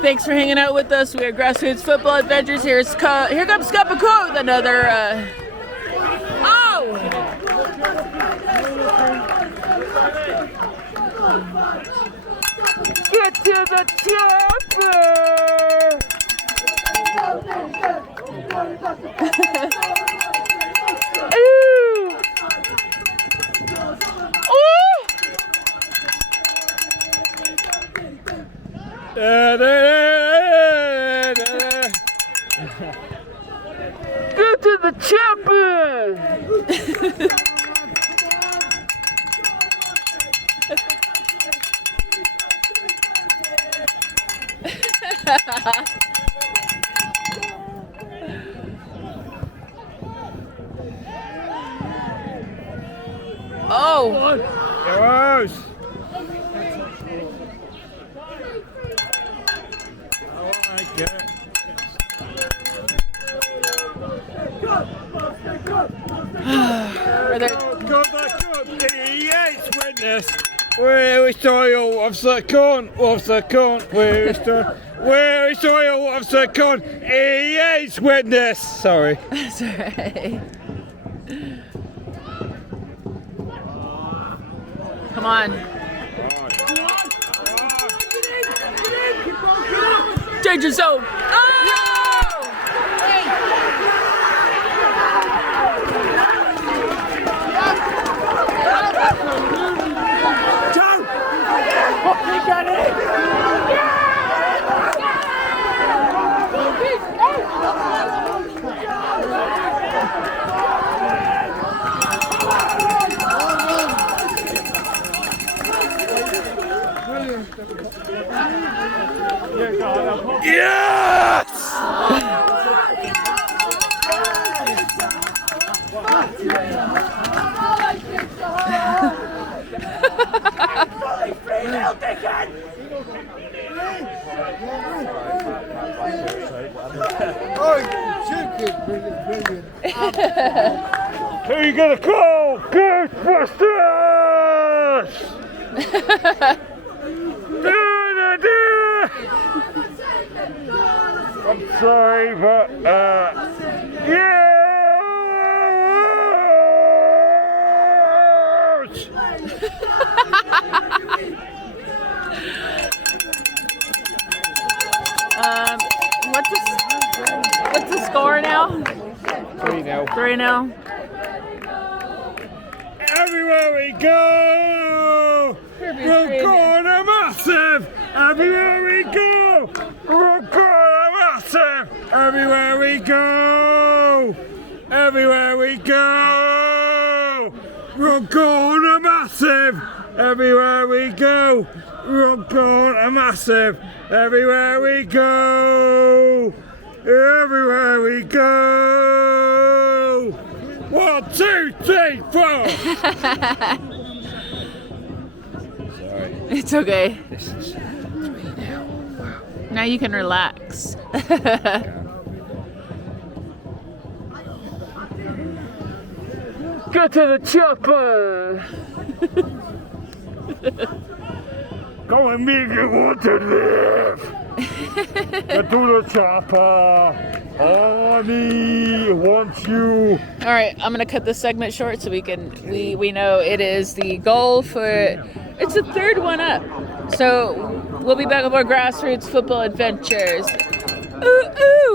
Thanks for hanging out with us. We are Grassroots Football Adventures. Here comes Cup of Co with another. Oh! Get to the chopper! Ooh! Ooh! Go to the chopper! Oh! Yes! Where is the oil of the corn? Of the corn? Where is the oil of the corn? He is witness. Sorry. That's alright. Come on. Danger zone. Oh! He got it! Yes! Who are you gonna call? Ghostbusters! I'm sorry, but yes! What's the score now? 3-0. 3-0. Everywhere we go, we're going to massive. Everywhere we go, we're going to massive. Everywhere we go, everywhere we go, we're going to massive. Everywhere we go, we're going to massive. Everywhere we go, everywhere we go. 1, 2, 3, 4. Sorry. It's okay. This is 3 now. Wow. Now you can relax. Go to the chopper. Go and make you want to live. Go to the chopper. Honey wants you. All right, I'm gonna cut this segment short so we know it is the goal for. It's the third one up, so we'll be back with more Grassroots Football Adventures. Ooh ooh.